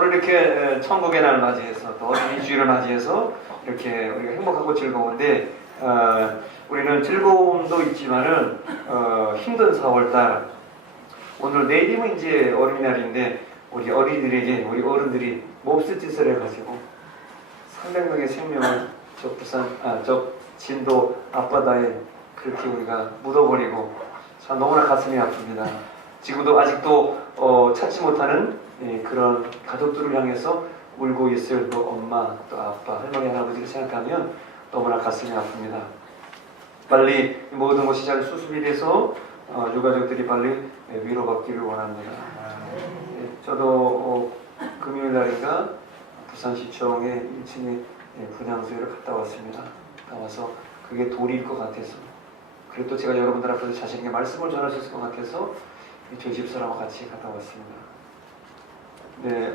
오늘 이렇게 천국의 날 맞이해서 또 어린이 주일을 맞이해서 이렇게 우리가 행복하고 즐거운데 우리는 즐거움도 있지만은 힘든 4월달 오늘 내일이면 이제 어린이날인데 우리 어린이들에게 우리 어른들이 몹쓸 짓을 해가지고 300명의 생명을 저 진도 앞바다에 그렇게 우리가 묻어버리고 참 너무나 가슴이 아픕니다. 지금도 아직도 찾지 못하는 그런 가족들을 향해서 울고 있을 그 엄마 또 아빠 할머니 할아버지를 생각하면 너무나 가슴이 아픕니다. 빨리 모든 것이 잘 수습이 돼서 유가족들이 빨리 위로받기를 원합니다. 저도 금요일 날인가 부산시청의 1층에 분향소를 갔다 왔습니다. 갔다 와서 그게 도리일 것 같아서 그리고 또 제가 여러분들 앞에서 자신에게 말씀을 전하셨을 것 같아서 저희 집사람과 같이 갔다 왔습니다. 네,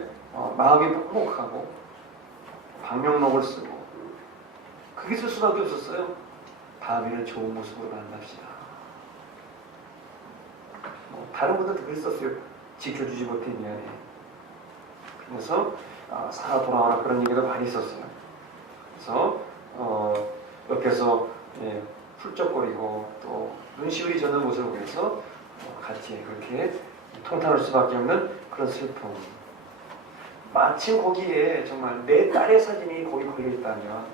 마음이 뻑뻑하고 방명록을 쓰고 그게 쓸 수밖에 없었어요. 다음에는 좋은 모습으로 만납시다. 다른 분들도 그랬었어요. 지켜주지 못해 미안해. 그래서 살아 돌아와라 그런 얘기도 많이 있었어요. 그래서 옆에서 훌쩍거리고 또 눈시울이 젖는 모습을 보면서 같이 그렇게 통탄할 수밖에 없는 그런 슬픔. 마침 거기에 정말 내 딸의 사진이 거기 걸려있다면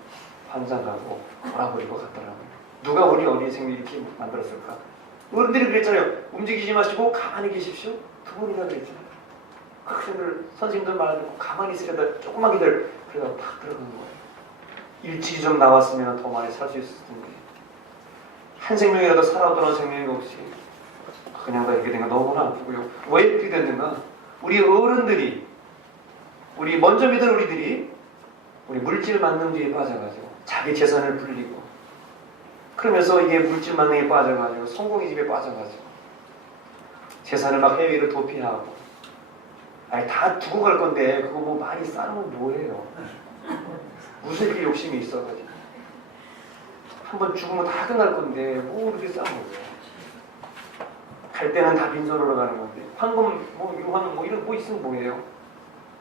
환장하고 돌아버릴 것 같더라고요. 누가 우리 어린이 생명 이렇게 만들었을까? 어른들이 그랬잖아요. 움직이지 마시고 가만히 계십시오. 두 번이나 그랬잖아요. 학생들, 선생님들 말 듣고 가만히 있으려다 조금만 기다려. 그러다가 팍 들어가는 거예요. 일찍이 좀 나왔으면 더 많이 살 수 있었을 텐데 한 생명이라도 살아오던 생명이 없이 그냥 다 이렇게 된 거 너무나 아프고요. 왜 이렇게 됐는가? 우리 어른들이 우리 먼저 믿은 우리들이 우리 물질 만능주의에 빠져가지고 자기 재산을 불리고 그러면서 이게 물질 만능에 빠져가지고 성공의 집에 빠져가지고 재산을 막 해외로 도피하고 아니 다 두고 갈 건데 그거 뭐 많이 쌓으면 뭐해요? 무슨 이렇게 욕심이 있어가지고 한번 죽으면 다 끝날 건데 뭐 그렇게 쌓은 거예요? 갈 때는 다 빈손으로 가는 건데 황금 뭐 유황 뭐 이런 거 있으면 뭐해요?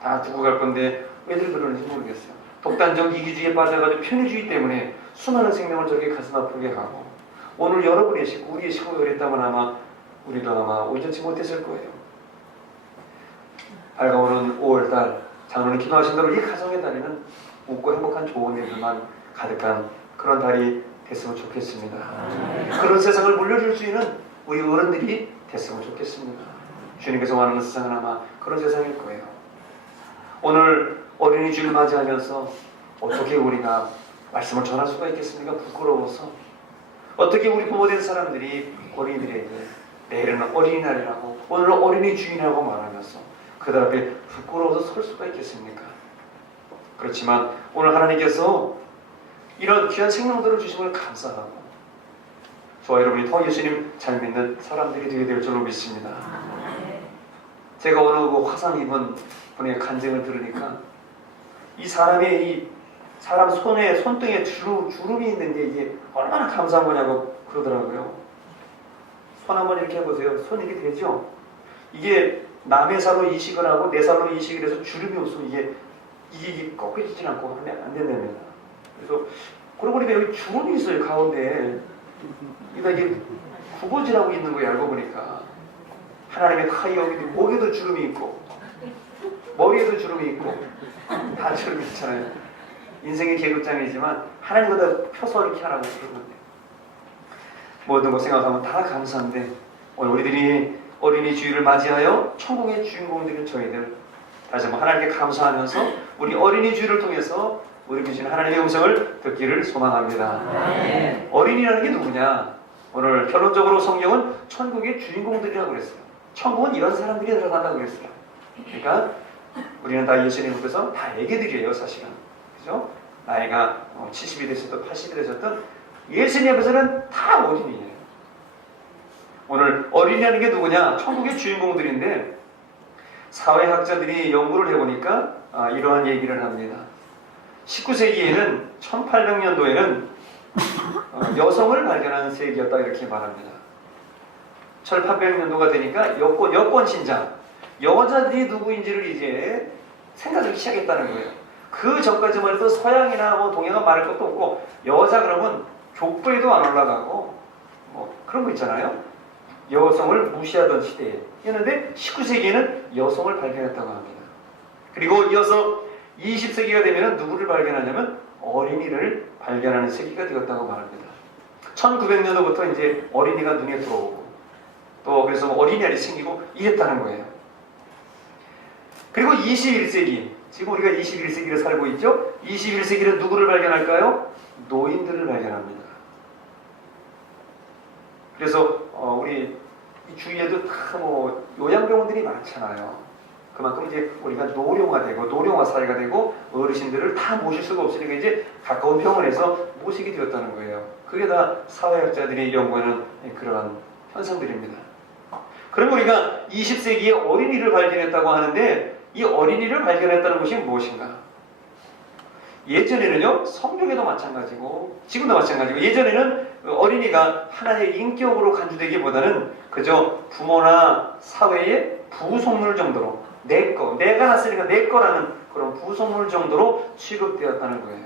다 두고 갈 건데 왜들 그러는지 모르겠어요. 독단적 이기주의에 빠져가지고 편의주의 때문에 수많은 생명을 저렇게 가슴 아프게 가고 오늘 여러분의 식구 우리의 식구가 그랬다면 아마 우리도 아마 온전치 못했을 거예요. 밝아오는 5월달 장로님 기도하신 대로 이 가정의 달에는 웃고 행복한 좋은 일들만 가득한 그런 달이 됐으면 좋겠습니다. 그런 세상을 물려줄 수 있는 우리 어른들이 됐으면 좋겠습니다. 주님께서 원하는 세상은 아마 그런 세상일 거예요. 오늘 어린이 주일 맞이하면서 어떻게 우리가 말씀을 전할 수가 있겠습니까? 부끄러워서 어떻게 우리 부모된 사람들이 어린이들에게 내일은 어린이날이라고 오늘은 어린이 주일이라고 말하면서 그들 앞에 부끄러워서 설 수가 있겠습니까? 그렇지만 오늘 하나님께서 이런 귀한 생명들을 주심을 감사하고 저와 여러분이 더 예수님 잘 믿는 사람들이 되게 될 줄로 믿습니다. 제가 오늘 그 화상 입은 분의 간증을 들으니까 이 사람의 이 사람 손등에 주름이 있는 게 이게 얼마나 감사한 거냐고 그러더라고요. 손 한번 이렇게 해보세요. 손 이렇게 되죠? 이게 남의 살로 이식을 하고 내 살로 이식을 해서 주름이 없으면 이게 꺾여지진 않고 안 된답니다. 그래서 그러고 보니까 여기 주름이 있어요. 가운데 이게 구부지라고 있는 거예요. 알고 보니까 하나님의 다 여기 목에도 주름이 있고 머리에도 주름이 있고 다 주름이 있잖아요. 인생의 계급장이지만 하나님보다 펴서 이렇게 하라고 그러는데 모든 것 생각하면 다 감사한데 오늘 우리들이 어린이 주일을 맞이하여 천국의 주인공들인 저희들 다시 한번 하나님께 감사하면서 우리 어린이 주일을 통해서 우리 주신 하나님의 음성을 듣기를 소망합니다. 어린이라는 게 누구냐? 오늘 결론적으로 성경은 천국의 주인공들이라고 그랬어요. 천국은 이런 사람들이 들어간다고 그랬어요. 그러니까 우리는 다 예수님 앞에서 다 애기들이에요, 사실은. 그죠? 나이가 70이 되셨든 80이 되셨든 예수님 앞에서는 다 어린이에요. 오늘 어린이라는 게 누구냐? 천국의 주인공들인데 사회학자들이 연구를 해보니까 이러한 얘기를 합니다. 19세기에는 1800년도에는 여성을 발견한 세기였다 이렇게 말합니다. 1800년도가 되니까 여권 신장 여자들이 누구인지를 이제 생각하기 시작했다는 거예요. 그 전까지만 해도 서양이나 뭐 동양은 말할 것도 없고 여자 그러면 족보에도 안 올라가고 뭐 그런 거 있잖아요. 여성을 무시하던 시대였는데 19세기에는 여성을 발견했다고 합니다. 그리고 이어서 20세기가 되면 누구를 발견하냐면 어린이를 발견하는 세기가 되었다고 말합니다. 1900년도부터 이제 어린이가 눈에 들어오고 또 그래서 어린이날이 생기고 이랬다는 거예요. 그리고 21세기, 지금 우리가 21세기를 살고 있죠? 21세기는 누구를 발견할까요? 노인들을 발견합니다. 그래서 우리 주위에도 다 뭐 요양병원들이 많잖아요. 그만큼 이제 우리가 노령화되고 노령화 사회가 되고 어르신들을 다 모실 수가 없으니까 이제 가까운 병원에서 모시게 되었다는 거예요. 그게 다 사회학자들이 연구하는 그러한 현상들입니다. 그럼 우리가 20세기에 어린이를 발견했다고 하는데 이 어린이를 발견했다는 것이 무엇인가? 예전에는요, 성경에도 마찬가지고 지금도 마찬가지고 예전에는 어린이가 하나의 인격으로 간주되기보다는 그저 부모나 사회의 부속물 정도로 내가 낳았으니까 내 거라는 그런 부속물 정도로 취급되었다는 거예요.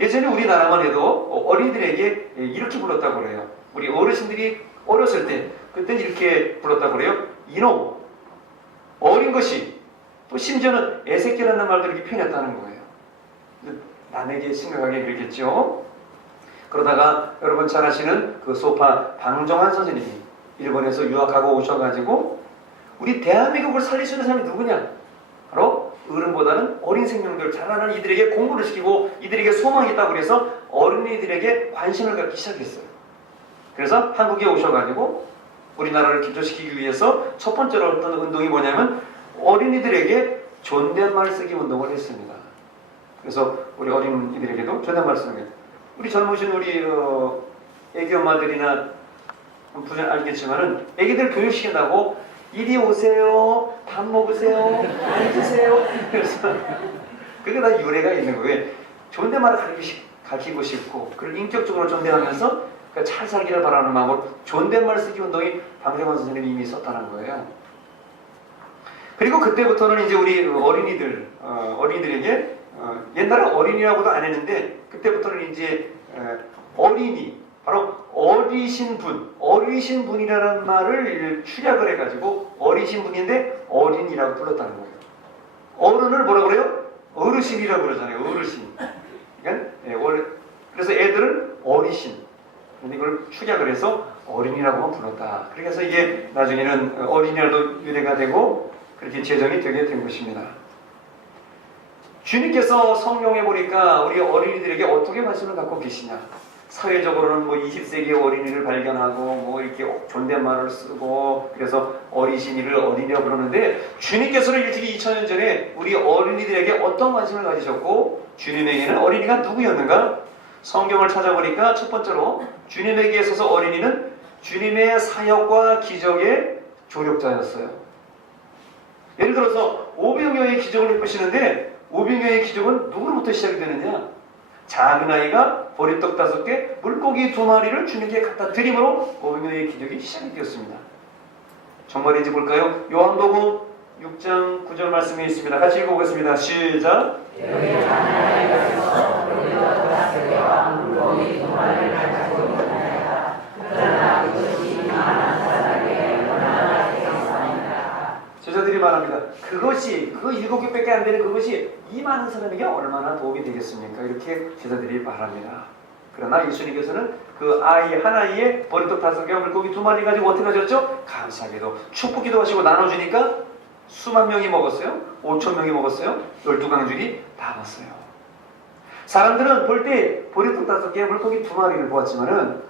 예전에 우리나라만 해도 어린이들에게 이렇게 불렀다고 그래요. 우리 어르신들이 어렸을 때 그때 이렇게 불렀다고 그래요. 이놈, 어린 것이, 또 심지어는 애새끼라는 말도 이렇게 표현했다는 거예요. 남에게 심각하게 그랬겠죠. 그러다가 여러분 잘 아시는 그 소파 방정환 선생님이 일본에서 유학하고 오셔가지고 우리 대한민국을 살릴 수 있는 사람이 누구냐? 바로 어른보다는 어린 생명들, 자라나는 이들에게 공부를 시키고 이들에게 소망이 있다고 그래서 어린이들에게 관심을 갖기 시작했어요. 그래서 한국에 오셔가지고 우리나라를 기초시키기 위해서 첫 번째로 어떤 운동이 뭐냐면 어린이들에게 존댓말 쓰기 운동을 했습니다. 그래서 우리 어린이들에게도 존댓말 쓰는 거예요. 우리 젊으신 우리 애기 엄마들이나 분명 알겠지만은 애기들 교육시킨다고 이리 오세요, 밥 먹으세요, 앉으세요. 그래서 그게 다 유래가 있는 거예요. 존댓말을 가르치고 싶고 그걸 인격적으로 존대하면서 그러니까 잘 살기를 바라는 마음으로 존댓말 쓰기 운동이 방정환 선생님이 이미 썼다는 거예요. 그리고 그때부터는 이제 우리 어린이들에게 옛날에 어린이라고도 안 했는데 그때부터는 이제 어린이, 바로 어리신 분이라는 말을 축약을 해가지고 어리신 분인데 어린이라고 불렀다는 거예요. 어른을 뭐라고 그래요? 어르신이라고 그러잖아요. 어르신. 그러니까 그래서 애들은 어리신. 근데 이걸 축약을 해서 어린이라고만 불렀다. 그래서 이게 나중에는 어린이라도 유래가 되고 그렇게 제정이 되게 된 것입니다. 주님께서 성경에 보니까 우리 어린이들에게 어떻게 관심을 갖고 계시냐? 사회적으로는 뭐 20세기의 어린이를 발견하고 뭐 이렇게 존댓말을 쓰고 그래서 어리신이를 어린이라고 부르는데 주님께서는 일찍이 2000년 전에 우리 어린이들에게 어떤 관심을 가지셨고 주님에게는 어린이가 누구였는가? 성경을 찾아보니까 첫 번째로 주님에게 있어서 어린이는 주님의 사역과 기적의 조력자였어요. 예를 들어서 오병이어의 기적을 베푸시는데 오병이어의 기적은 누구로부터 시작이 되느냐? 작은 아이가 보리떡 5개, 물고기 2마리를 주님께 갖다 드림으로 오병이어의 기적이 시작이 되었습니다. 정말인지 볼까요? 요한복음 6장 9절 말씀에 있습니다. 같이 읽어보겠습니다. 시작. 여기 하나님의 있어 보리떡 5개와 물고기 2마리를 가지고 있나이다. 그러나 그것이 많은 사람에게 얼마나 되겠습니까? 제자들이 말합니다. 그것이 그 7개밖에 안 되는 그것이 이 많은 사람에게 얼마나 도움이 되겠습니까? 이렇게 제자들이 말합니다. 그러나 예수님께서는 그 아이 한 아이에 보리떡 5개와 물고기 2마리 가지고 어떻게 하셨죠? 감사하게도 축복기도 하시고 나눠주니까 수만 명이 먹었어요? 5천 명이 먹었어요? 12강줄이 다 먹었어요. 사람들은 볼 때 보리떡 5개, 물고기 2마리를 보았지만은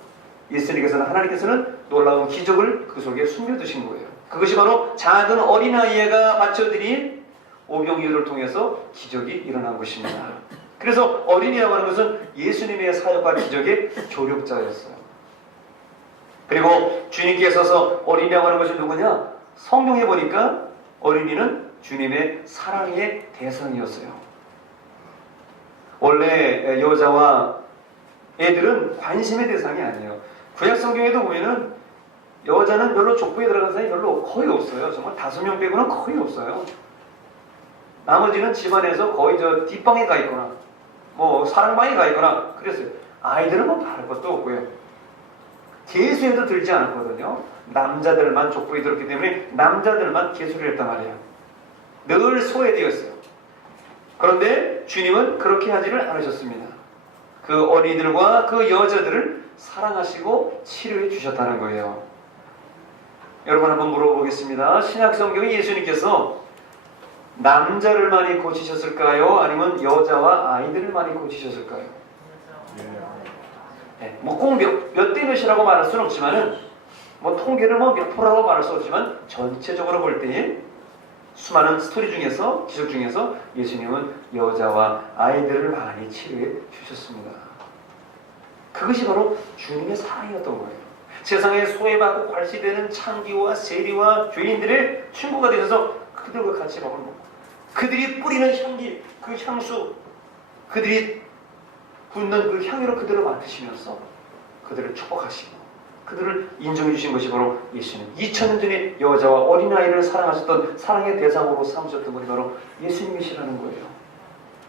예수님께서는 하나님께서는 놀라운 기적을 그 속에 숨겨두신 거예요. 그것이 바로 작은 어린아이가 맞춰드린 오병이어를 통해서 기적이 일어난 것입니다. 그래서 어린이라고 하는 것은 예수님의 사역과 기적의 조력자였어요. 그리고 주님께서 어린이라고 하는 것이 누구냐? 성경에 보니까 어린이는 주님의 사랑의 대상이었어요. 원래 여자와 애들은 관심의 대상이 아니에요. 구약 성경에도 보면은 여자는 별로 족보에 들어간 사람이 별로 거의 없어요. 정말 5명 빼고는 거의 없어요. 나머지는 집안에서 거의 저 뒷방에 가 있거나 뭐 사랑방에 가 있거나 그랬어요. 아이들은 뭐 바랄 것도 없고요. 계수에도 들지 않았거든요. 남자들만 족보에 들었기 때문에 남자들만 계수를 했단 말이에요. 늘 소외되었어요. 그런데 주님은 그렇게 하지를 않으셨습니다. 그 어린이들과 그 여자들을 사랑하시고 치료해 주셨다는 거예요. 여러분 한번 물어보겠습니다. 신약 성경에 예수님께서 남자를 많이 고치셨을까요? 아니면 여자와 아이들을 많이 고치셨을까요? 네, 뭐 꼭 몇 대 몇이라고 말할 수는 없지만은 뭐 통계를 뭐 몇 프로라고 말할 수 없지만 전체적으로 볼 때에 수많은 스토리 중에서 기적 중에서 예수님은 여자와 아이들을 많이 치료해 주셨습니다. 그것이 바로 주님의 사랑이었던 거예요. 세상에 소외받고 괄시되는 창기와 세리와 죄인들의 친구가 되셔서 그들과 같이 밥을 먹고 그들이 뿌리는 향기, 그 향수, 그들이 붓는 그 향유로 그들을 맡으시면서 그들을 축복하시고 그들을 인정해 주신 것이 바로 예수님. 2000년 전에 여자와 어린아이를 사랑하셨던 사랑의 대상으로 삼으셨던 분이 바로 예수님이시라는 거예요.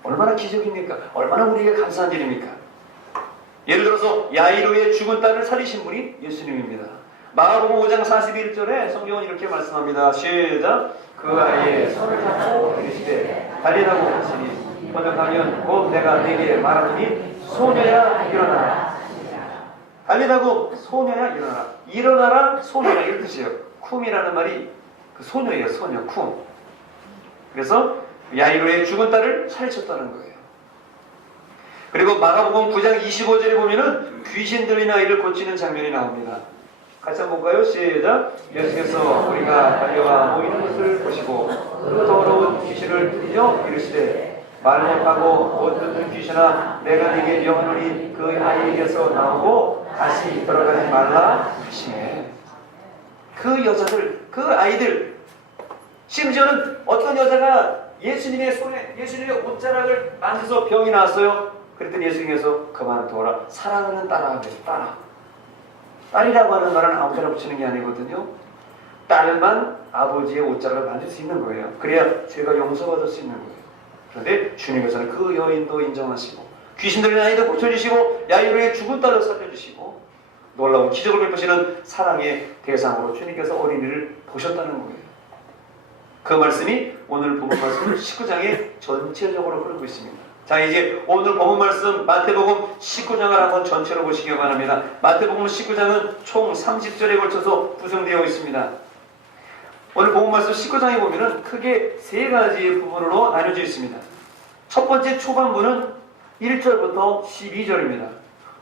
얼마나 기적입니까? 얼마나 우리에게 감사한 일입니까? 예를 들어서 야이로의 죽은 딸을 살리신 분이 예수님입니다. 마가복음 5장 41절에 성경은 이렇게 말씀합니다. 시작. 그 아이의 손을 잡고 이르시되 달리라고 하시니 번역하면 곧 내가 네게 말하노니 소녀야 일어나라. 달리라고 소녀야 일어나라. 일어나라 소녀야 이런 뜻이에요. 쿰이라는 말이 그 소녀예요. 소녀 쿰. 그래서 야이로의 죽은 딸을 살리셨다는 거예요. 그리고 마가복음 9장 25절에 보면은 귀신 들린 아이를 고치는 장면이 나옵니다. 같이 한번 볼까요? 시작. 예수께서 우리가 달려와 모이는 것을 보시고 그 더러운 귀신을 들려 이르시되 말 못하고 못 듣는 귀신아 내가 네게 명하노니 그 아이에게서 나오고 다시 들어가지 말라 하시네. 그 여자들, 그 아이들, 심지어는 어떤 여자가 예수님의 손에 예수님의 옷자락을 만져서 병이 나왔어요. 그랬더니 예수님께서 그만 둬라. 사랑하는 딸아 그래서 딸이라고 하는 말은 아무데나 붙이는 게 아니거든요. 딸만 아버지의 옷자락을 만질 수 있는 거예요. 그래야 죄가 용서받을 수 있는 거예요. 그런데 주님께서는 그 여인도 인정하시고 귀신 들린 아이도 고쳐주시고 야이로의 죽은 딸을 살려주시고 놀라운 기적을 베푸시는 사랑의 대상으로 주님께서 어린이를 보셨다는 거예요. 그 말씀이 오늘 본문 말씀 19장에 전체적으로 흐르고 있습니다. 자, 이제 오늘 본문 말씀 마태복음 19장을 한번 전체로 보시기 바랍니다. 마태복음 19장은 총 30절에 걸쳐서 구성되어 있습니다. 오늘 본문 말씀 19장에 보면은 크게 세 가지의 부분으로 나뉘어져 있습니다. 첫 번째 초반부는 1절부터 12절입니다.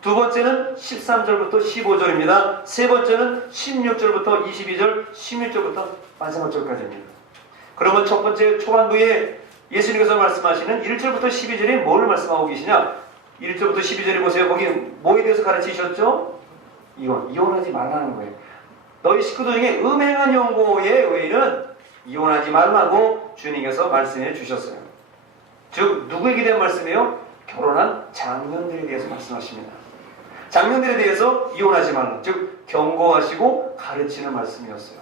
두 번째는 13절부터 15절입니다. 세 번째는 16절부터 22절, 16절부터 마지막 절까지입니다. 그러면 첫 번째 초반부에 예수님께서 말씀하시는 1절부터 12절에 뭘 말씀하고 계시냐? 1절부터 12절에 보세요. 거기 뭐에 대해서 가르치셨죠? 이혼하지 말라는 거예요. 너희 식구들 중에 음행한 연고의 외에는 이혼하지 말라고 주님께서 말씀해 주셨어요. 즉 누구에게 대한 말씀이에요? 결혼한 장년들에 대해서 말씀하십니다. 장년들에 대해서 이혼하지 말라. 즉 경고하시고 가르치는 말씀이었어요.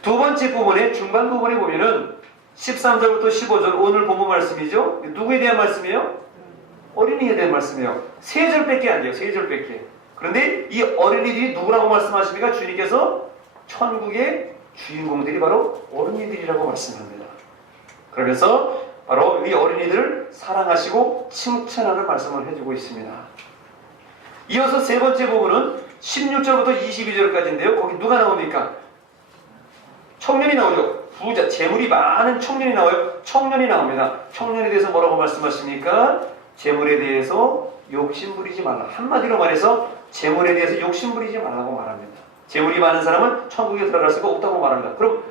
두 번째 부분의 중간 부분에 보면은 13절부터 15절 오늘 본문 말씀이죠. 누구에 대한 말씀이에요? 어린이에 대한 말씀이에요. 세 절밖에 안 돼요. 세 절밖에. 그런데 이 어린이들이 누구라고 말씀하십니까? 주님께서 천국의 주인공들이 바로 어린이들이라고 말씀합니다. 그러면서 바로 이 어린이들을 사랑하시고 칭찬하는 말씀을 해주고 있습니다. 이어서 세 번째 부분은 16절부터 22절까지인데요. 거기 누가 나옵니까? 청년이 나오죠. 부자, 재물이 많은 청년이 나와요. 청년이 나옵니다. 청년에 대해서 뭐라고 말씀하십니까? 재물에 대해서 욕심부리지 말라. 한마디로 말해서 재물에 대해서 욕심부리지 말라고 말합니다. 재물이 많은 사람은 천국에 들어갈 수가 없다고 말합니다. 그럼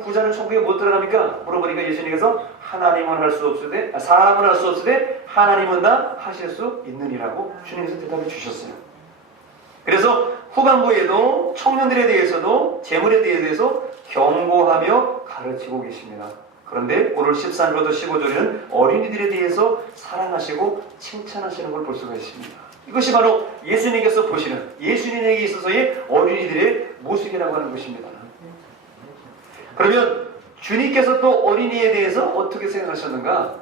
부자는 천국에 못 들어갑니까? 물어보니까 예수님께서 하나님은 할 수 없으되 사람은 할 수 없으되 하나님은 다 하실 수 있느니라고 주님께서 대답해 주셨어요. 그래서 후반부에도 청년들에 대해서도 재물에 대해서 경고하며 가르치고 계십니다. 그런데 오늘 13절부터 15절에는 어린이들에 대해서 사랑하시고 칭찬하시는 걸 볼 수가 있습니다. 이것이 바로 예수님께서 보시는 예수님에게 있어서의 어린이들의 모습이라고 하는 것입니다. 그러면 주님께서 또 어린이에 대해서 어떻게 생각하셨는가?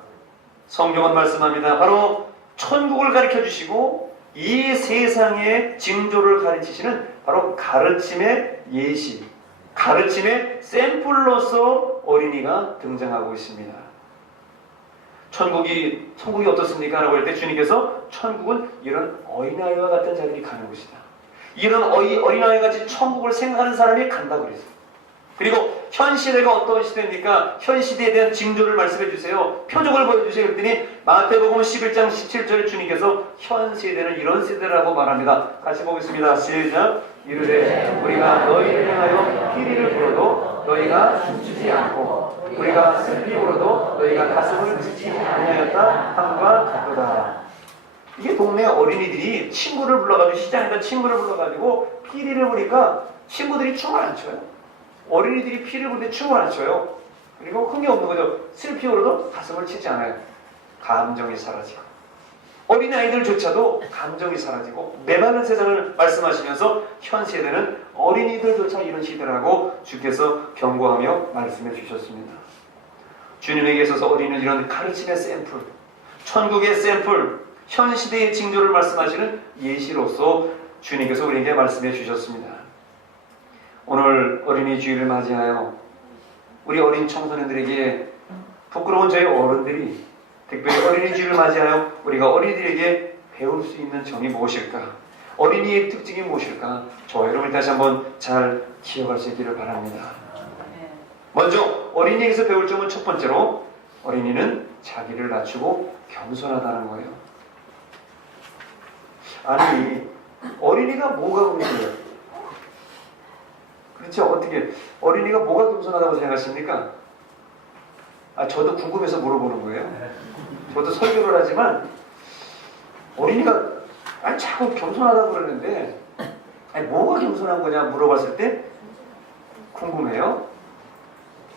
성경은 말씀합니다. 바로 천국을 가르쳐 주시고 이 세상의 징조를 가르치시는 바로 가르침의 예시, 가르침의 샘플로서 어린이가 등장하고 있습니다. 천국이 어떻습니까? 라고 할 때 주님께서 천국은 이런 어린아이와 같은 자들이 가는 곳이다. 이런 어린아이와 같이 천국을 생각하는 사람이 간다고 그랬어요. 그리고 현 시대가 어떤 시대입니까? 현 시대에 대한 징조를 말씀해 주세요. 표적을 보여주세요. 그랬더니 마태복음 11장 17절에 주님께서 현 세대는 이런 세대라고 말합니다. 같이 보겠습니다. 시작. 이르되 우리가 너희를 향하여 피리를 불어도 너희가 춤추지 않고 우리가 슬피 불어도 너희가 가슴을 치지 아니하였다 함과 같도다. 이게 동네 어린이들이 친구를 불러가지고 시장에다 친구를 불러가지고 피리를 부니까 친구들이 춤을 안 춰요. 어린이들이 피를 부는데 춤을 안 춰요. 그리고 흥이 없는 거죠. 슬피 울어도 가슴을 치지 않아요. 감정이 사라지고 어린아이들조차도 감정이 사라지고 메마른 세상을 말씀하시면서 현 세대는 어린이들조차 이런 시대라고 주께서 경고하며 말씀해 주셨습니다. 주님에게 있어서 어린이는 이런 가르침의 샘플, 천국의 샘플, 현 시대의 징조를 말씀하시는 예시로서 주님께서 우리에게 말씀해 주셨습니다. 오늘 어린이 주일을 맞이하여 우리 어린 청소년들에게 부끄러운 저희 어른들이 특별히 어린이 주일을 맞이하여 우리가 어린이들에게 배울 수 있는 점이 무엇일까? 어린이의 특징이 무엇일까? 저 여러분이 다시 한번 잘 기억할 수 있기를 바랍니다. 먼저 어린이에게서 배울 점은 첫 번째로 어린이는 자기를 낮추고 겸손하다는 거예요. 아니 어린이가 뭐가 문제예요? 그렇죠? 어떻게 어린이가 뭐가 겸손하다고 생각하십니까? 저도 궁금해서 물어보는 거예요. 저도 설교를 하지만 어린이가 자꾸 겸손하다고 그러는데 뭐가 겸손한 거냐 물어봤을 때 궁금해요.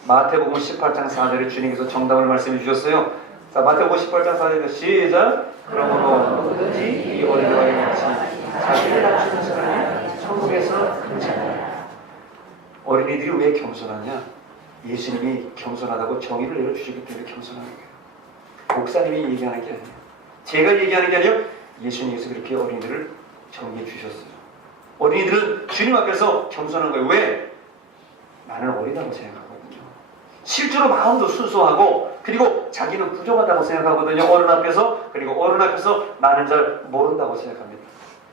마태복음 18장 4절에 주님께서 정답을 말씀해 주셨어요. 자, 마태복음 18장 4절에 시작. 그러므로 누구든지 이 어린이와 같이 자기를 낮추는 사람이 천국에서 큰 자다. 어린이들이 왜 겸손하냐? 예수님이 겸손하다고 정의를 내려주시기 때문에 겸손한 거예요. 목사님이 얘기하는 게 아니에요. 제가 얘기하는 게 아니에요. 예수님께서 그렇게 어린이들을 정의해 주셨어요. 어린이들은 주님 앞에서 겸손한 거예요. 왜? 나는 어리다고 생각하거든요. 실제로 마음도 순수하고 그리고 자기는 부족하다고 생각하거든요. 어른 앞에서. 그리고 어른 앞에서 나는 잘 모른다고 생각합니다.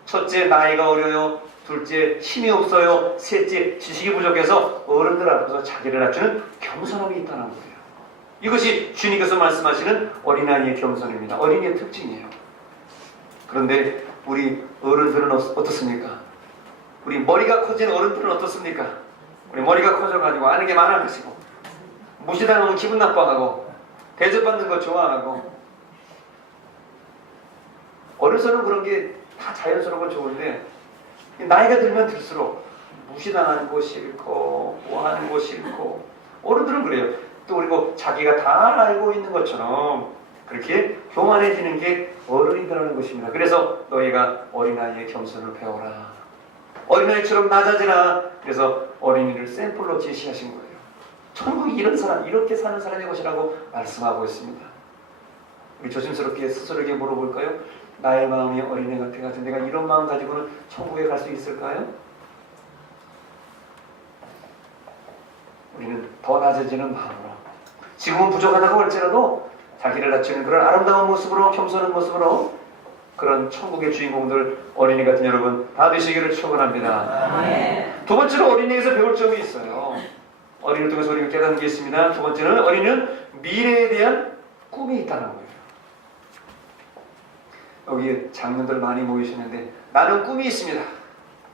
첫째, 나이가 어려요. 둘째, 힘이 없어요. 셋째, 지식이 부족해서 어른들 앞에서 자기를 낮추는 겸손함이 있다는 거예요. 이것이 주님께서 말씀하시는 어린아이의 겸손입니다. 어린이의 특징이에요. 그런데 우리 어른들은 어떻습니까? 우리 머리가 커진 어른들은 어떻습니까? 우리 머리가 커져가지고 아는 게 많아가지고 무시당하면 기분 나빠하고 대접받는 거 좋아하고 어려서는 그런 게 다 자연스럽고 좋은데 나이가 들면 들수록 무시당하는 거 싫고 뭐하는 거 싫고 어른들은 그래요. 또 그리고 자기가 다 알고 있는 것처럼 그렇게 교만해지는 게 어른이라는 것입니다. 그래서 너희가 어린아이의 겸손을 배워라. 어린아이처럼 낮아지라. 그래서 어린이를 샘플로 제시하신 거예요. 천국이 이런 사람, 이렇게 사는 사람의 것이라고 말씀하고 있습니다. 우리 조심스럽게 스스로에게 물어볼까요? 나의 마음이 어린애 같은 내가 이런 마음 가지고는 천국에 갈 수 있을까요? 우리는 더 낮아지는 마음으로 지금은 부족하다고 할지라도 자기를 낮추는 그런 아름다운 모습으로 겸손한 모습으로 그런 천국의 주인공들 어린이 같은 여러분 다 되시기를 축원합니다. 두 번째로 어린이에게서 배울 점이 있어요. 어린이를 통해서 우리가 깨닫는 게 있습니다. 두 번째는 어린이는 미래에 대한 꿈이 있다는 거예요. 여기 장년들 많이 모이시는데 나는 꿈이 있습니다.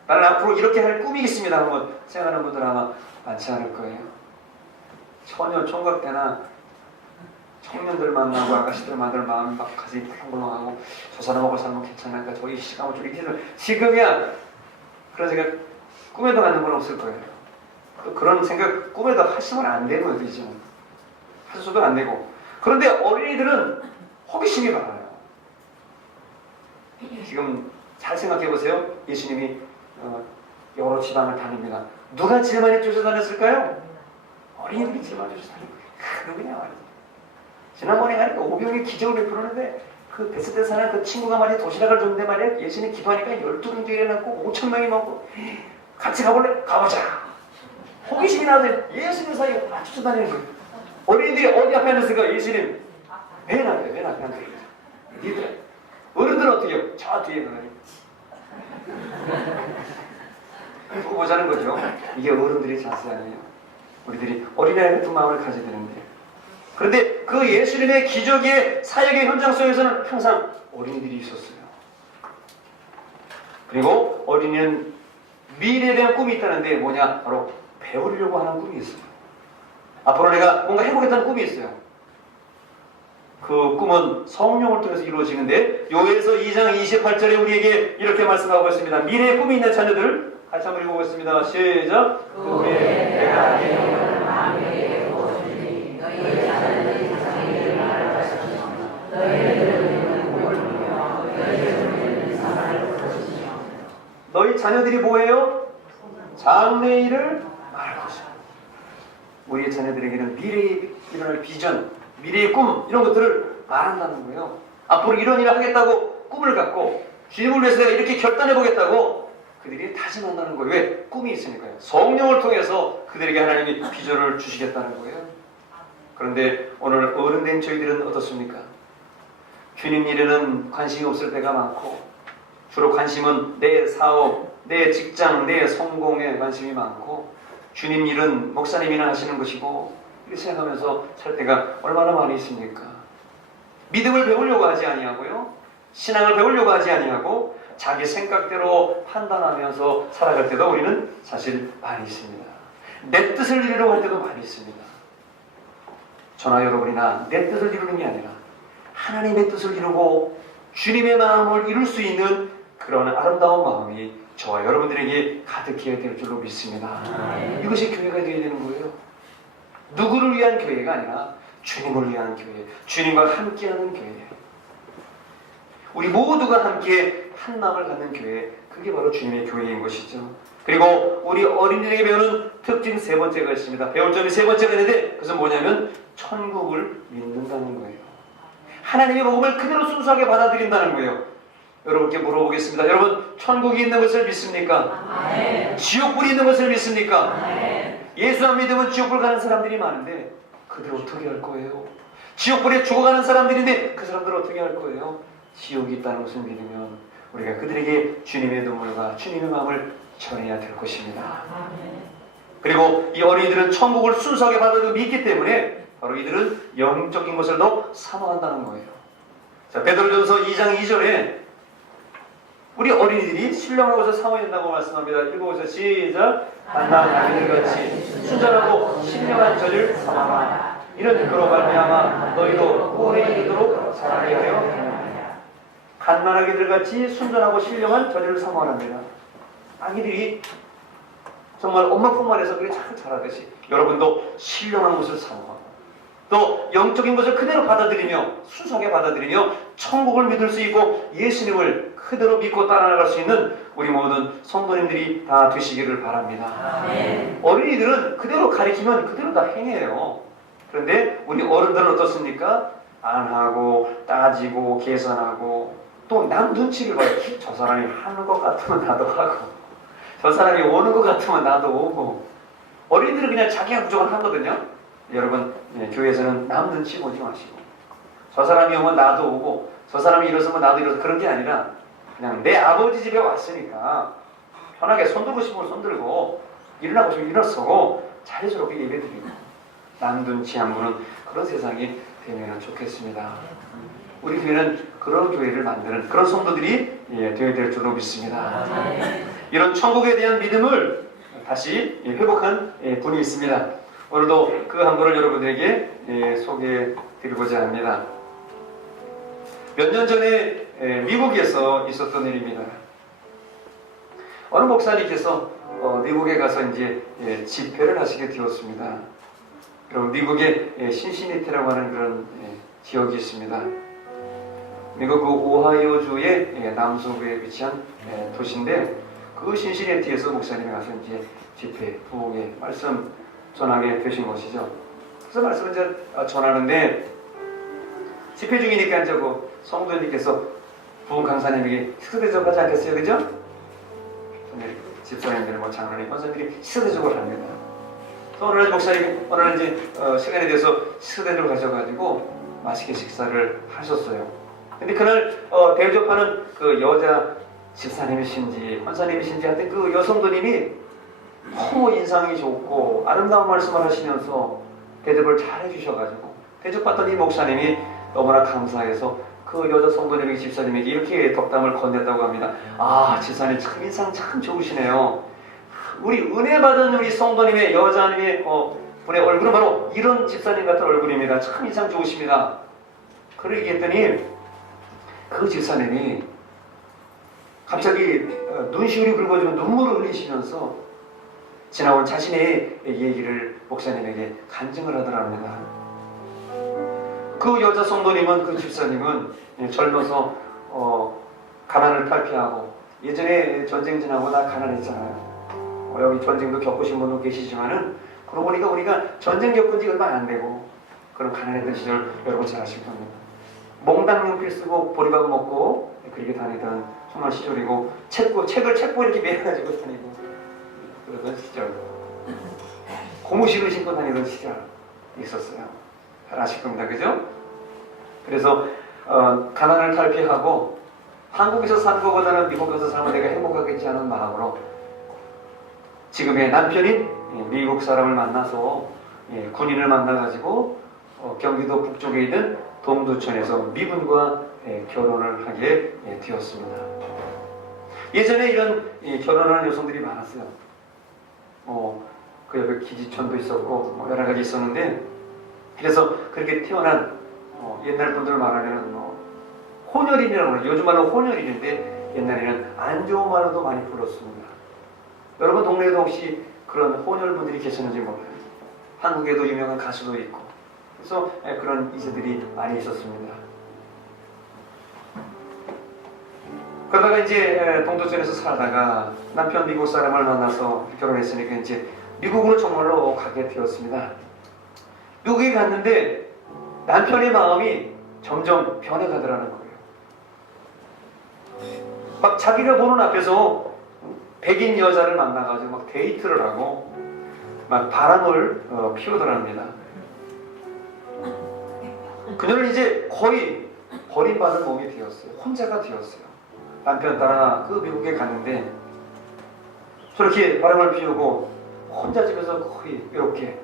나는 앞으로 이렇게 할 꿈이 있습니다. 한번 생각하는 분들 아마 많지 않을 거예요. 처녀 총각 때나 청년들 만나고 아가씨들 만나면 마음이 막 가슴이 펄렁펄렁하고 저 사람하고 살면 괜찮을까? 저희 시간을 좀 이렇게 해서 지금이야 그런 생각 꿈에도 하는 건 없을 거예요. 그런 생각 꿈에도 하시면 안 되는 거죠. 지금 하셔도 안 되고. 그런데 어린이들은 호기심이 많아요. 지금 잘 생각해 보세요. 예수님이 여러 지방을 다닙니다. 누가 제일 많이 쫓아다녔을까요? 어린이들이 짊어져서 다니고 그러냐 말이지. 지난번에 가니까 오병이 기적을 베풀었는데 그 베스데 사는 그 친구가 말이야 도시락을 줬는데 말이야 예수님 기도하니까 12명도 일어났고 5,000명이 먹고 같이 가볼래? 가보자. 호기심이 나서 예수님 사이에 다 쫓아다니는 거예요. 어린이들이 어디 앞에 앉았을까? 예수님 맨 앞에 앉아있어요. 니들 어른들은 어떻게 해요? 저 뒤에 가니 두고 보자는 거죠. 이게 어른들의 자세 아니에요. 우리들이 어린아이 같은 마음을 가져야 되는데, 그런데 그 예수님의 기적의 사역의 현장 속에서는 항상 어린이들이 있었어요. 그리고 어린이는 미래에 대한 꿈이 있다는데 뭐냐? 바로 배우려고 하는 꿈이 있어요. 앞으로 내가 뭔가 해보겠다는 꿈이 있어요. 그 꿈은 성령을 통해서 이루어지는데 요에서 2장 28절에 우리에게 이렇게 말씀하고 있습니다. 미래의 꿈이 있는 자녀들 같이 한번 읽어보겠습니다. 시작. 그 후에 내가 내 영을 마음에 부어주니 너희의 자녀들이 세상에 일어날 것이며 너희들은 복을 누리며 너희들은 사랑을 거두시며 너희 자녀들이 뭐예요? 장래일을 말할 것이며 우리의 자녀들에게는 미래에 일어날 비전, 미래의 꿈 이런 것들을 말한다는 거예요. 앞으로 이런 일을 하겠다고 꿈을 갖고 주님을 위해서 내가 이렇게 결단해보겠다고 그들이 다짐한다는 거예요. 왜? 꿈이 있으니까요. 성령을 통해서 그들에게 하나님이 비전을 주시겠다는 거예요. 그런데 오늘 어른된 저희들은 어떻습니까? 주님 일에는 관심이 없을 때가 많고 주로 관심은 내 사업, 내 직장, 내 성공에 관심이 많고 주님 일은 목사님이나 하시는 것이고 이렇게 생각하면서 살 때가 얼마나 많이 있습니까? 믿음을 배우려고 하지 아니하고요. 신앙을 배우려고 하지 아니하고 자기 생각대로 판단하면서 살아갈 때도 우리는 사실 많이 있습니다. 내 뜻을 이루려고 할 때도 많이 있습니다. 저나 여러분이나 내 뜻을 이루는 게 아니라 하나님의 뜻을 이루고 주님의 마음을 이룰 수 있는 그런 아름다운 마음이 저와 여러분들에게 가득해야 될 줄로 믿습니다. 이것이 교회가 되어야 되는 거예요. 누구를 위한 교회가 아니라 주님을 위한 교회, 주님과 함께하는 교회. 우리 모두가 함께 한 마음을 갖는 교회, 그게 바로 주님의 교회인 것이죠. 그리고 우리 어린이들에게 배우는 특징 세 번째가 있습니다. 배울 점이 세 번째가 있는데 그것은 뭐냐면 천국을 믿는다는 거예요. 하나님의 복음을 그대로 순수하게 받아들인다는 거예요. 여러분께 물어보겠습니다. 여러분 천국이 있는 것을 믿습니까? 아멘. 지옥불이 있는 것을 믿습니까? 아멘. 예수 안 믿으면 지옥불 가는 사람들이 많은데 그들 어떻게 할 거예요? 지옥불에 죽어가는 사람들인데 그 사람들 어떻게 할 거예요? 지옥이 있다는 것을 믿으면 우리가 그들에게 주님의 눈물과 주님의 마음을 전해야 될 것입니다. 그리고 이 어린이들은 천국을 순수하게 받아들이고 믿기 때문에 바로 이들은 영적인 것을 더 사모한다는 거예요. 자, 베드로전서 2장 2절에 우리 어린이들이 신령한 것을 사모해야 된다고 말씀합니다. 읽어보세요. 시작. 만난 아이들같이 순전하고 신령한 저를 사모하라. 이런 그로 말미암아 너희도 구원에 이르도록 자라게 하려 합니다. 갓난아기들같이 순전하고 신령한 저를 사모합니다. 아기들이 정말 엄마 품안에서 그렇게 잘 자라듯이 여러분도 신령한 것을 사모하고 또 영적인 것을 그대로 받아들이며 순수하게 받아들이며 천국을 믿을 수 있고 예수님을 그대로 믿고 따라나갈 수 있는 우리 모든 성도님들이 다 되시기를 바랍니다. 아멘. 어린이들은 그대로 가리키면 그대로 다 행해요. 그런데 우리 어른들은 어떻습니까? 안 하고 따지고 계산하고 또 남 눈치를 봐요. 저 사람이 하는 것 같으면 나도 하고 저 사람이 오는 것 같으면 나도 오고. 어린이들은 그냥 자기가 무조건 하거든요. 여러분 교회에서는 남 눈치 보지 마시고 저 사람이 오면 나도 오고 저 사람이 일어서면 나도 일어서 그런 게 아니라 그냥 내 아버지 집에 왔으니까 편하게 손들고 싶으면 손들고 일어나고 싶으면 일어서고 자유스럽게 예배드리고 남 눈치 안 보는 그런 세상이 되면 좋겠습니다. 우리 교회는 그런 교회를 만드는 그런 성도들이 되어야 될 줄로 믿습니다. 이런 천국에 대한 믿음을 다시 회복한 분이 있습니다. 오늘도 그 한 분을 여러분들에게 소개해 드리고자 합니다. 몇 년 전에 미국에서 있었던 일입니다. 어느 목사님께서 미국에 가서 이제 집회를 하시게 되었습니다. 그럼 미국에 신시내티라고 하는 그런 지역이 있습니다. 미국 그 오하이오주의 남서부에 위치한 도시인데 그 신시내티에서 목사님이 가서 이제 집회, 부흥회, 말씀 전하게 되신 것이죠. 그래서 말씀을 이제 전하는데 집회 중이니까 저거 성도님께서 부흥 강사님에게 식사 대접하지 않겠어요, 그죠? 집사님들, 뭐 장로님, 권사님들이 식사 대접을 합니다. 그래서 오늘 목사님이 오늘 이제 시간에 대해서 식사 대접을 가셔가지고 맛있게 식사를 하셨어요. 근데 그날 대접하는 그 여자 집사님이신지 권사님이신지 하여튼 그 여성도님이 너무 인상이 좋고 아름다운 말씀을 하시면서 대접을 잘 해주셔가지고 대접받던 이 목사님이 너무나 감사해서 그 여자 성도님에게 집사님에게 이렇게 덕담을 건넸다고 합니다. 아, 집사님 참 인상 참 좋으시네요. 우리 은혜 받은 우리 성도님의 여자님의 분의 얼굴은 바로 이런 집사님 같은 얼굴입니다. 참 인상 좋으십니다. 그렇게 얘기했더니 그 집사님이 갑자기 눈시울이 붉어지고 눈물을 흘리시면서 지나온 자신의 얘기를 목사님에게 간증을 하더랍니다. 그 여자 성도님은, 그 집사님은 젊어서 가난을 탈피하고 예전에 전쟁 지나고 나 가난했잖아요. 여기 전쟁도 겪으신 분도 계시지만은 그러고 보니까 우리가 전쟁 겪은 지 얼마 안 되고 그런 가난했던 시절 여러분 잘 아실 겁니다. 몽당용필 쓰고 보리밥 먹고 그렇게 다니던 정말 시절이고 책을 책고 이렇게 매가지고 다니고 그러던 시절, 고무신을 신고 다니던 시절 있었어요. 잘 아실 겁니다, 그죠? 그래서 가난을 탈피하고 한국에서 사는 것보다는 미국 가서 살면 내가 행복하겠지 하는 마음으로 지금의 남편인 미국 사람을 만나서 군인을 만나가지고 경기도 북쪽에 있는 동두천에서 미분과 결혼을 하게 되었습니다. 예전에 이런 결혼하는 여성들이 많았어요. 그 옆에 기지촌도 있었고 여러 가지 있었는데, 그래서 그렇게 태어난 옛날 분들 말하면 혼혈인이라고 그래요. 요즘 말로 혼혈인인데 옛날에는 안 좋은 말로도 많이 불렀습니다. 여러분 동네에도 혹시 그런 혼혈분들이 계셨는지 몰라요. 한국에도 유명한 가수도 있고, 그래서 그런 이세들이 많이 있었습니다. 그러다가 이제 동두천에서 살다가 남편 미국 사람을 만나서 결혼했으니까 이제 미국으로 정말로 가게 되었습니다. 미국에 갔는데 남편의 마음이 점점 변해가더라는 거예요. 막 자기가 보는 앞에서 백인 여자를 만나가지고 막 데이트를 하고 막 바람을 피우더랍니다. 그녀는 이제 거의 버림받은 몸이 되었어요. 혼자가 되었어요. 남편 따라 그 미국에 갔는데 저렇게 바람을 피우고 혼자 집에서 거의 이렇게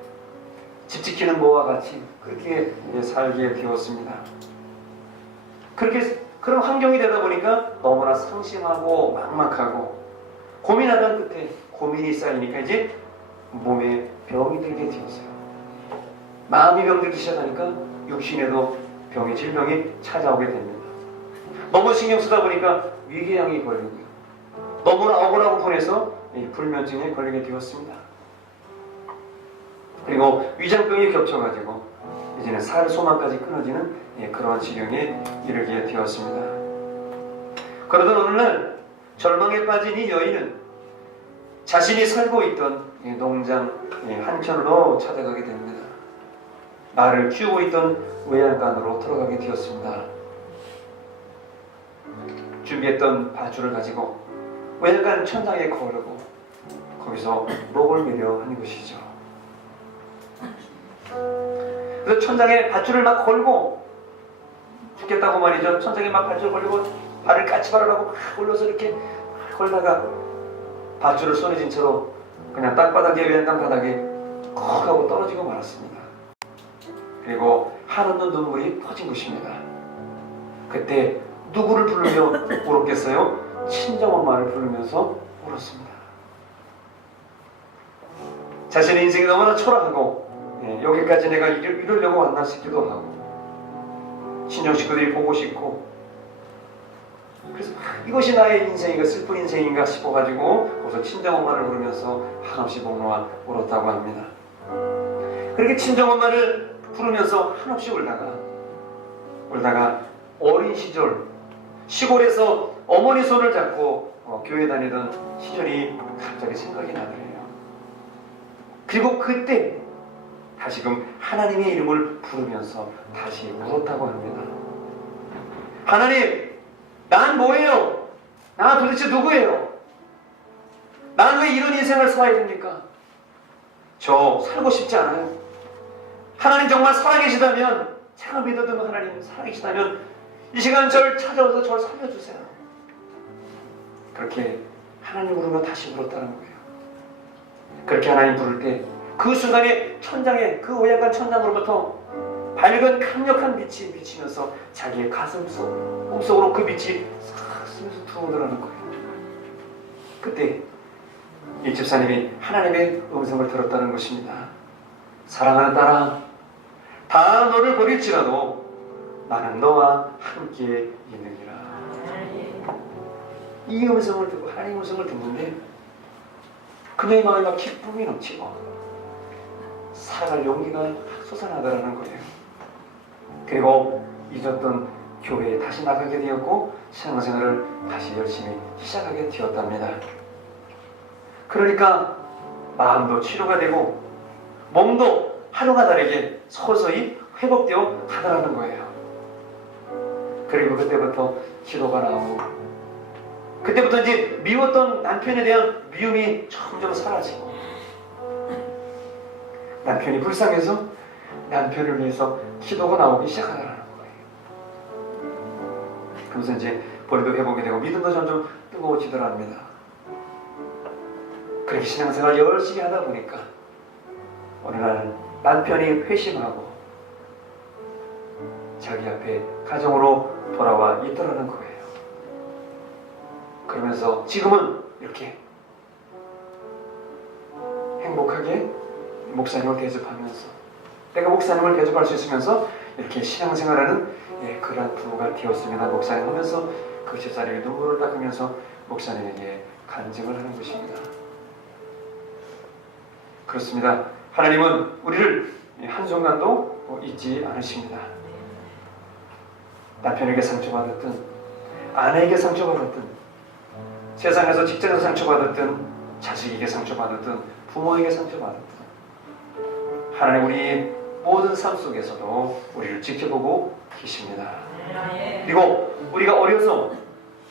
집 지키는 모와 같이 그렇게 살게 되었습니다. 그런 환경이 되다 보니까 너무나 상심하고 막막하고 고민하던 끝에 고민이 쌓이니까 이제 몸에 병이 들게 되었어요. 마음이 병들기 시작하니까 육신에도 질병이 찾아오게 됩니다. 너무 신경 쓰다 보니까 위궤양이 걸리고요. 너무나 억울하고 분해서 불면증에 걸리게 되었습니다. 그리고 위장병이 겹쳐가지고 이제는 살 소망까지 끊어지는 그러한 지경에 이르게 되었습니다. 그러던 어느 날 절망에 빠진 이 여인은 자신이 살고 있던 농장 한켠으로 찾아가게 됩니다. 말을 키우고 있던 외양간으로 들어가게 되었습니다. 준비했던 밧줄을 가지고 외양간 천장에 걸고 거기서 목을 매려 하는 것이죠. 그래서 천장에 밧줄을 막 걸고 죽겠다고 말이죠. 천장에 막 밧줄 걸리고 발을 까치발을 하고 막 올려서 이렇게 걸다가 밧줄을 손에 쥔 채로 그냥 땅바닥에 외양간 바닥에 콕 하고 떨어지고 말았습니다. 그리고 한없는 눈물이 퍼진 것입니다. 그때 누구를 부르며 울었겠어요? 친정엄마를 부르면서 울었습니다. 자신의 인생이 너무나 초라하고 여기까지 내가 이러려고 왔나 싶기도 하고 친정 식구들이 보고 싶고 그래서 이것이 나의 인생인가 슬픈 인생인가 싶어가지고 거기서 친정엄마를 부르면서 한없이 목놓아 울었다고 합니다. 그렇게 친정엄마를 부르면서 한없이 울다가 어린 시절 시골에서 어머니 손을 잡고 교회 다니던 시절이 갑자기 생각이 나더래요. 그리고 그때 다시금 하나님의 이름을 부르면서 다시 물었다고 합니다. 하나님, 난 뭐예요? 나 도대체 누구예요? 난 왜 이런 인생을 살아야 됩니까? 저 살고 싶지 않아요. 하나님 정말 살아계시다면, 제가 믿어도 하나님 살아계시다면 이 시간 저를 찾아와서 저를 살려주세요. 그렇게 하나님 부르면 다시 물었다는 거예요. 그렇게 하나님 부를 때 그 순간에 천장에, 그 오약한 천장으로부터 밝은 강력한 빛이 비치면서 자기의 가슴 속, 몸속으로 그 빛이 싹 스며서 들어오더라는 거예요. 그때 이 집사님이 하나님의 음성을 들었다는 것입니다. 사랑하는 딸아, 다 너를 버릴지라도 나는 너와 함께 있느니라. 이 음성을 듣고 하나님의 음성을 듣는데 그녀의 마음에 막 기쁨이 넘치고 살아갈 용기가 솟아나더라는 거예요. 그리고 잊었던 교회에 다시 나가게 되었고 신앙생활을 다시 열심히 시작하게 되었답니다. 그러니까 마음도 치료가 되고 몸도 하루가 다르게 서서히 회복되어 가더라는 거예요. 그리고 그때부터 기도가 나오고 그때부터 이제 미웠던 남편에 대한 미움이 점점 사라지고 남편이 불쌍해서 남편을 위해서 기도가 나오기 시작하더라는 거예요. 그러면서 이제 벌이도 회복이 되고 믿음도 점점 뜨거워지더랍니다. 그렇게 신앙생활 열심히 하다 보니까 어느 날 남편이 회심하고 자기 앞에 가정으로 돌아와 있더라는 거예요. 그러면서 지금은 이렇게 행복하게 목사님을 대접하면서 내가 목사님을 대접할 수 있으면서 이렇게 신앙생활하는 그러한 부부가 되었습니다. 목사님 하면서 그 집사님이 눈물을 닦으면서 목사님에게 간증을 하는 것입니다. 그렇습니다. 하나님은 우리를 한순간도 잊지 않으십니다. 남편에게 상처받았든 아내에게 상처받았든 세상에서 직장에서 상처받았든 자식에게 상처받았든 부모에게 상처받았든 하나님 우리의 모든 삶 속에서도 우리를 지켜보고 계십니다. 그리고 우리가 어려서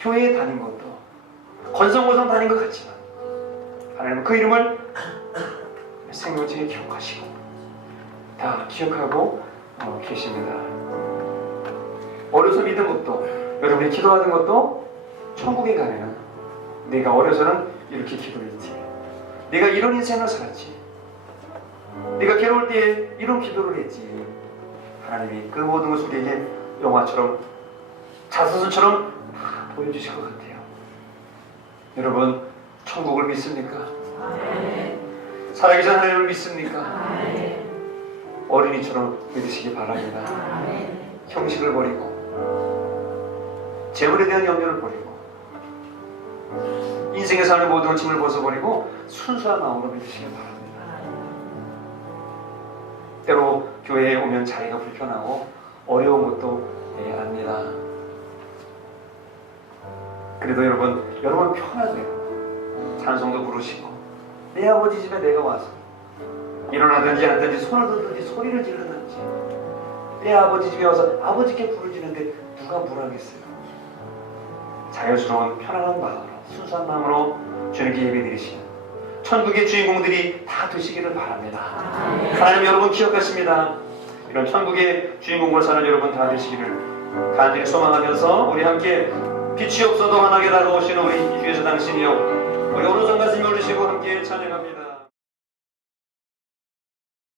교회에 다닌 것도 건성건성 다닌 것 같지만 하나님은 그 이름을 생명중에 기억하시고 다 기억하고 계십니다. 어려서 믿은 것도 여러분이 기도하는 것도 천국에 가면 내가 어려서는 이렇게 기도했지, 내가 이런 인생을 살았지, 네가 괴로울 때에 이런 기도를 했지. 하나님이 그 모든 것을 우리에게 영화처럼 자서전처럼 다 보여주실 것 같아요. 여러분 천국을 믿습니까? 살아계신 하나님을 믿습니까? 어린이처럼 믿으시기 바랍니다. 형식을 버리고 재물에 대한 염려를 버리고 인생의 삶의 모든 짐을 벗어버리고 순수한 마음으로 믿으시기 바랍니다. 때로 교회에 오면 자리가 불편하고 어려운 것도 압니다. 그래도 여러분 편하세요. 찬송도 부르시고 내 아버지 집에 내가 와서 일어나든지 앉든지 손을 들든지 소리를 지르든지 내 아버지 집에 와서 아버지께 부르짖는데 누가 뭐라겠어요. 자유스러운 편안한 마음으로 순수한 마음으로 주님께 예배드리시는 천국의 주인공들이 다 되시기를 바랍니다. 하나님 여러분 기억하십니다. 이런 천국의 주인공으로 사는 여러분 다 되시기를 간절히 소망하면서 우리 함께 빛이 없어도 환하게 다가오시는 우리 이 교회에서 당신이여 우리 오른손 가슴에 올리시고 함께 찬양합니다.